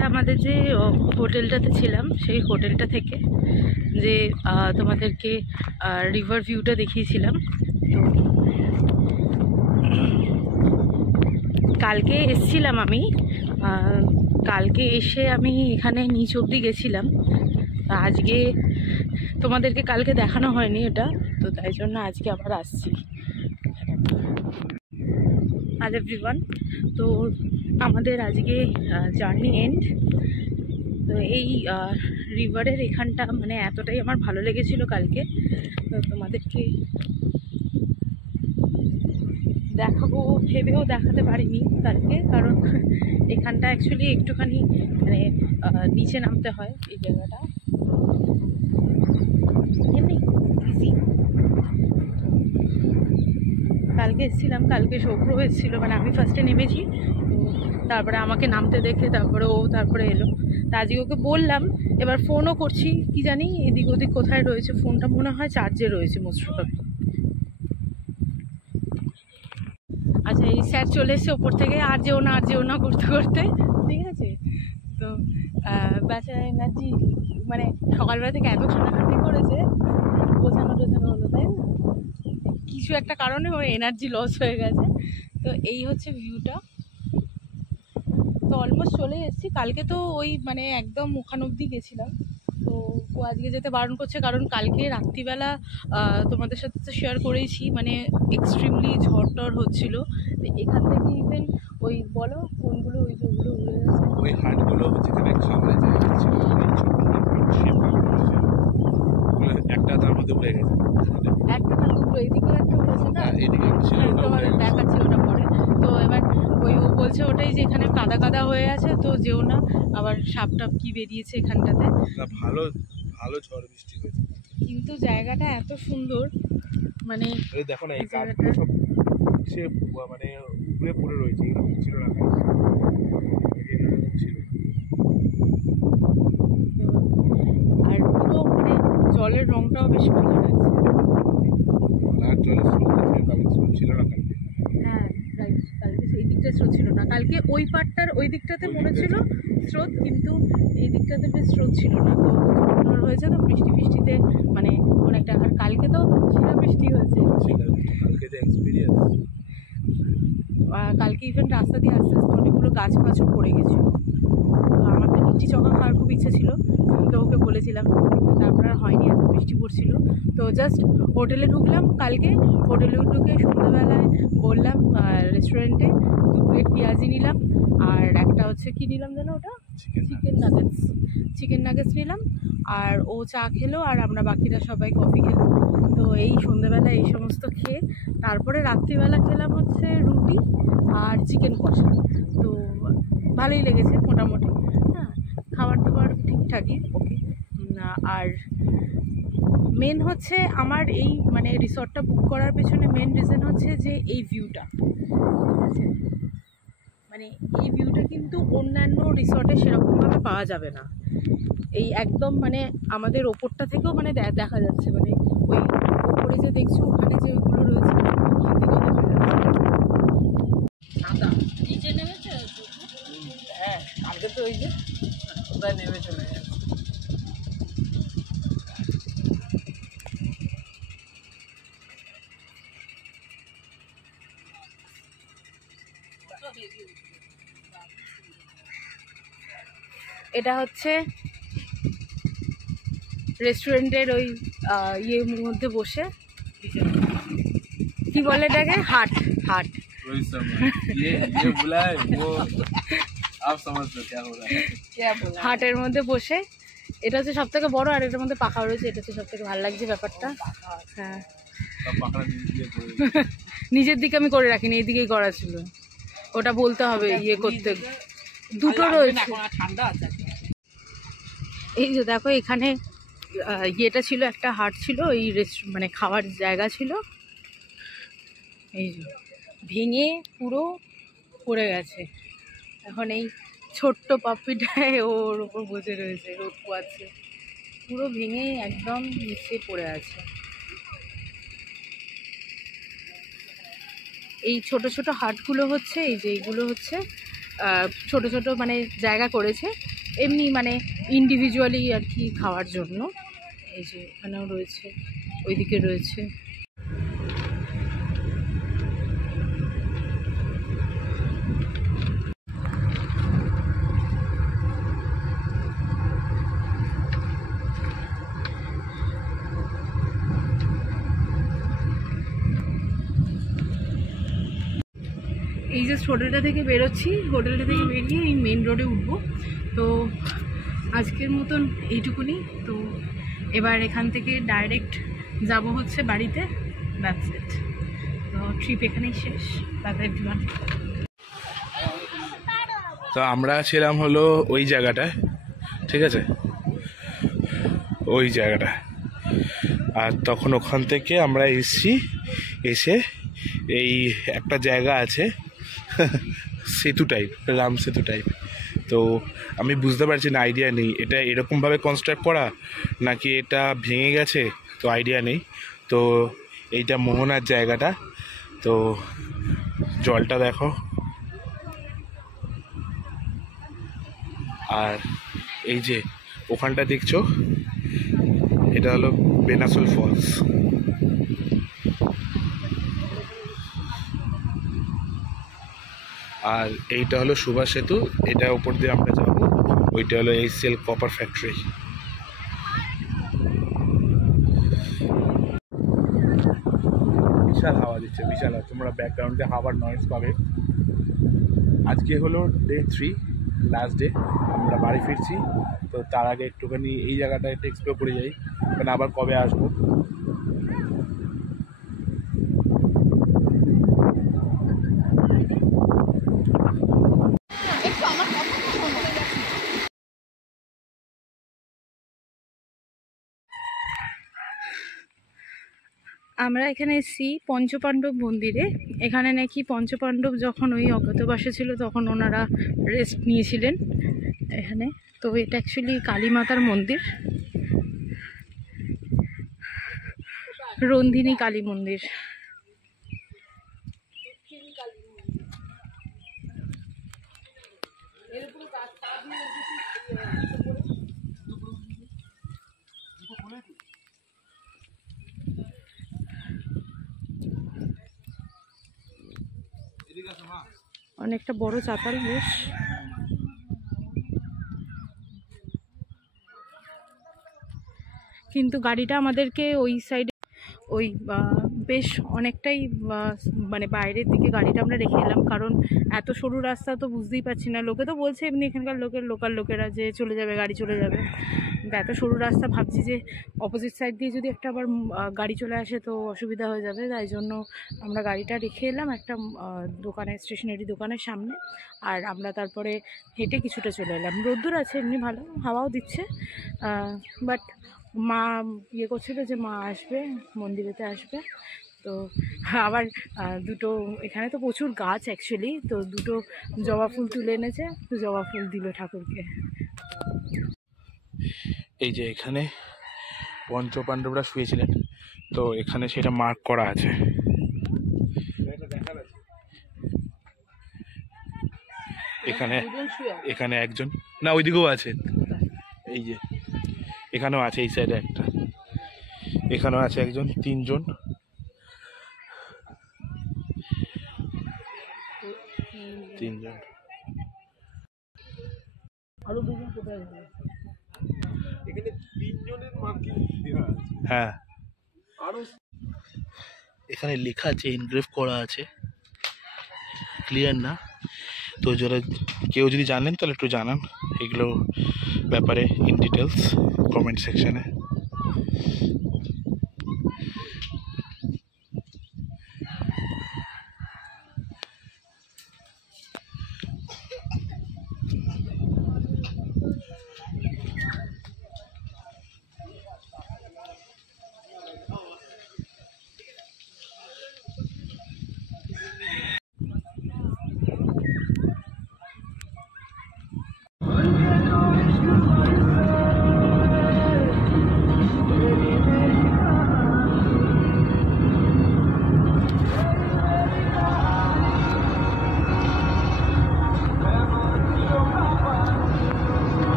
এটা আমাদের যে হোটেলটাতে ছিলাম সেই হোটেলটা থেকে যে তোমাদেরকে রিভার ভিউটা দেখিয়েছিলাম। তো কালকে এসছিলাম আমি, কালকে এসে আমি এখানে নিচ অবধি গেছিলাম। আজকে তোমাদেরকে কালকে দেখানো হয়নি এটা, তো তাই জন্য আজকে আবার আসছি। আর এভরিওয়ান, তো আমাদের আজকে জার্নি এন্ড। তো এই রিভারের এখানটা মানে এতটাই আমার ভালো লেগেছিল কালকে, তো তোমাদেরকে দেখাবো ভেবেও দেখাতে পারিনি কালকে, কারণ এখানটা অ্যাকচুয়ালি একটুখানি মানে নিচে নামতে হয় এই জায়গাটা। কালকে এসেছিলাম, কালকে শুভ্র এসেছিলো, মানে আমি ফার্স্টে নেমেছি, তারপরে আমাকে নামতে দেখে তারপরে এলো। তা আজকে ওকে বললাম, এবার ফোনও করছি, কি জানি এদিক ওদিক কোথায় রয়েছে, ফোনটা মনে হয় চার্জে রয়েছে মোস্ট প্রবাবলি। আচ্ছা, এই স্যার চলে এসছে ওপর থেকে, আর যেও না করতে করতে, ঠিক আছে। তো বেচারা এনার্জি মানে সকালবেলা থেকে এত খাটাখাটি করেছে, বোঝানো হলো, তাই না? কিছু একটা কারণে ওর এনার্জি লস হয়ে গেছে। তো এই হচ্ছে ভিউটা। তো অলমোস্ট চলে এসেছি। কালকে তো ওই মানে একদম ওখান অবধি গেছিলাম, তো ও আজকে যেতে বারণ করছে, কারণ কালকে রাত্রিবেলা তোমাদের সাথে তো শেয়ার করেইছি, মানে এক্সট্রিমলি ঝড় হচ্ছিল। তো এখান থেকে ইভেন ওই বলো কোনগুলো, ওই যেগুলো উড়ে গেছে, ওই হাটগুলো যেখানে খাবারের জায়গা ছিল একটা তার মধ্যে উড়ে গেছে, একটা না দুটো, এদিকেও একটা উড়েছে না, এদিকে তোমার দেখাচ্ছি ওটা পরে। তো এবার ওই ও বলছে ওটাই যে এখানে কাদা হয়ে আছে, তো যেও না, আবার সাপ টাপ কি বেরিয়েছে এখানটাতে। ভালো ভালো ঝড় বৃষ্টি হয়েছে, কিন্তু জায়গাটা এত সুন্দর, মানে দেখো না এই গাছগুলো সব সে মানে উপরে পড়ে রয়েছে, এরকম ছিল না, ছিল। আর পুরো মানে জলের রংটাও বেশ ভালো লাগছে, আর জলের স্রোত ছিল না কালকে। হ্যাঁ রাইট, কালকে সেই দিকটা স্রোত ছিল না, কালকে ওই পাড়টার ওই দিকটাতে মনে ছিল স্রোত, কিন্তু এই দিকটাতে বেশ স্রোত ছিল না। তো ঝড় হয়েছে, তো বৃষ্টিতে মানে অনেকটা। আর কালকে তো শিলা বৃষ্টি হয়েছে, কালকে ইভেন রাস্তা দিয়ে আস্তে আস্তে অনেকগুলো গাছ ফাছও পড়ে গেছিলো। তো আমার তো লিচি চকা খাওয়ার খুব ইচ্ছা ছিল, তো ওকে বলেছিলাম, কিন্তু তারপর আর হয়নি, এত বৃষ্টি পড়ছিল। তো জাস্ট হোটেলে ঢুকলাম কালকে, হোটেলে ঢুকে সন্ধ্যাবেলায় বললাম রেস্টুরেন্টে 2 প্লেট পেঁয়াজি নিলাম, আর একটা হচ্ছে কি নিলাম যেন, ওটা চিকেন নাগেটস নিলাম। আর ও চা খেলো, আর আমরা বাকিরা সবাই কফি খেলাম। তো এই সন্ধ্যাবেলা এই সমস্ত খেয়ে তারপরে রাত্রিবেলা খেলাম হচ্ছে রুটি আর চিকেন কষা। তো ভালোই লেগেছে মোটামুটি, হ্যাঁ, খাবার দাবার ঠিকঠাকই ওকে। আর মেন হচ্ছে আমার এই মানে রিসর্টটা বুক করার পেছনে মেন রিজন হচ্ছে যে এই ভিউটা, ঠিক আছে। মানে এই ভিউটা কিন্তু অন্যান্য রিসর্টে সেরকমভাবে পাওয়া যাবে না। এই একদম মানে আমাদের ওপরটা থেকেও মানে দেখা যাচ্ছে, মানে ওই ওপরে যে দেখছো ওখানে যে ওইগুলো রয়েছে ওখান থেকেও দেখা যাচ্ছে। নিচে নেমেছে, হ্যাঁ কালকে তো ওই যে ওটাই নেমে চলে গেছে। এটা হচ্ছে রেস্টুরেন্টের ওই ইয়ের মধ্যে বসে, কি বলে এটাকে, হাট। হাটের মধ্যে বসে, এটা হচ্ছে সব থেকে বড়, আর এটার মধ্যে পাখা রয়েছে, এটা হচ্ছে সব থেকে ভালো লাগছে ব্যাপারটা। হ্যাঁ, নিজের দিকে আমি করে রাখিনি, এই দিকেই করা ছিল, ওটা বলতে হবে ইয়ে করতে। দুটো রয়েছে, এই যে দেখো এখানে ইয়েটা ছিল, একটা হাট ছিল, এই মানে খাওয়ার জায়গা ছিল, এই যে ভেঙে পুরো পড়ে গেছে। এখন এই ছোট্ট পাপ্পিটায় ওর ওপর বসে রয়েছে, রোদ পোয়াচ্ছে, পুরো ভেঙে একদম নিচে পড়ে আছে। এই ছোট ছোট হাটগুলো হচ্ছে, এই যে এইগুলো হচ্ছে ছোট ছোট মানে জায়গা করেছে এমনি মানে ইন্ডিভিজুয়ালি আর কি খাওয়ার জন্য। এই যে এখানেও রয়েছে, ওইদিকে রয়েছে। এই যে হোটেলটা থেকে বেরোচ্ছি, হোটেলটা থেকে বেরিয়ে এই মেন রোডে উঠবো। তো আজকের মতন এইটুকুনি। তো এবার এখান থেকে ডাইরেক্ট যাব হচ্ছে বাড়িতে। That's it. তো ট্রিপ এখানেই শেষ। By everyone. তো আমরা ছিলাম হলো ওই জায়গাটায়, ঠিক আছে, ওই জায়গাটা। আর তখন ওখান থেকে আমরা এসে এই একটা জায়গা আছে সেতু টাইপ, রাম সেতু টাইপ। তো আমি বুঝতে পারছি না, আইডিয়া নেই এটা এরকমভাবে কনস্ট্রাক্ট করা নাকি এটা ভেঙে গেছে, তো আইডিয়া নেই। তো এইটা মোহনার জায়গাটা। তো জলটা দেখো, আর এই যে ওখানটা দেখছো, এটা হলো বেনাসুল ফলস। আর এইটা হলো সুভাষ সেতু, এটা উপর দিয়ে আমরা যাব। ওইটা হলো HCL কপার ফ্যাক্টরি। বিশাল হাওয়া দিচ্ছে, বিশাল। তোমরা ব্যাকগ্রাউন্ডে হাওয়ার নয়েজ পাবে। আজকে হলো ডে 3, লাস্ট ডে। আমরা বাড়ি ফিরছি। তো তার আগে একটুখানি এই জায়গাটা একটু এক্সপ্লোর করে যাই, কারণ আবার কবে আসবো। আমরা এখানে এসেছি পঞ্চপাণ্ডব মন্দিরে। এখানে নাকি পঞ্চপাণ্ডব যখন ওই অজ্ঞাতবাসে ছিল তখন ওনারা রেস্ট নিয়েছিলেন এখানে। তো এটা অ্যাকচুয়ালি কালী মাতার মন্দির, রন্ধিনী কালী মন্দির। অনেকটা বড় চাতাল বেশ। কিন্তু গাড়িটা আমাদেরকে ওই সাইডে ওই বেশ অনেকটাই মানে বাইরের দিকে গাড়িটা আমরা রেখে এলাম, কারণ এত সরু রাস্তা তো বুঝতেই পারছি না। লোকে তো বলছে এমনি এখানকার লোকাল লোকেরা যে চলে যাবে, গাড়ি চলে যাবে। কিন্তু এত সরু রাস্তা ভাবছি যে অপোজিট সাইড দিয়ে যদি একটা আবার গাড়ি চলে আসে তো অসুবিধা হয়ে যাবে। তাই জন্য আমরা গাড়িটা রেখে এলাম একটা দোকানে, স্টেশনারি দোকানের সামনে। আর আমরা তারপরে হেঁটে কিছুটা চলে এলাম। রোদ্দুর আছে এমনি, ভালো হাওয়াও দিচ্ছে। বাট মা ইয়ে করছিল যে মা আসবে, মন্দিরেতে আসবে। তো আবার দুটো, এখানে তো প্রচুর গাছ অ্যাকচুয়ালি, তো দুটো জবা ফুল তুলে এনেছে, তো জবা ফুল দিল ঠাকুরকে। এই যে এখানে পঞ্চপাণ্ডবরা শুয়েছিলেন, তো এখানে সেটা মার্ক করা আছে। এখানে একজন, না ওইদিকেও আছে, এই যে এখানেও আছে, এই সাইডে একটা, এখানেও আছে একজন, 3 জন। আরো দুজন কোথায়? এখানে 3 জনের মার্কিং দেওয়া আছে। হ্যাঁ, আরো এখানে লেখা আছে, এনগ্রেভ করা আছে, ক্লিয়ার না। তো যারা কেউ যদি জানেন তাহলে একটু জানান এগুলো ব্যাপারে ইন ডিটেলস কমেন্ট সেকশনে।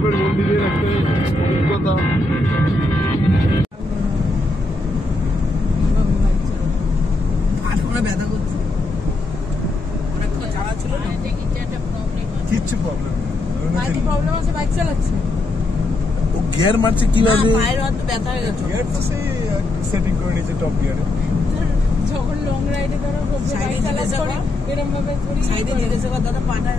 টাইপের মন্দিরের একটা অভিজ্ঞতা। ব্যথা করছে কিচ্ছু প্রবলেম নেই, প্রবলেম আছে, বাইক চালাচ্ছে, ও গিয়ার মারছে কিভাবে, পায়ের হাতে ব্যথা হয়ে গেছে। গিয়ার তো সেই সেটিং করে নিয়েছে টপ গিয়ারে। যখন লং রাইডে ধরো বাইক চালাতে এরকম ভাবে সাইডে জিজ্ঞাসা কর দাদা পাটা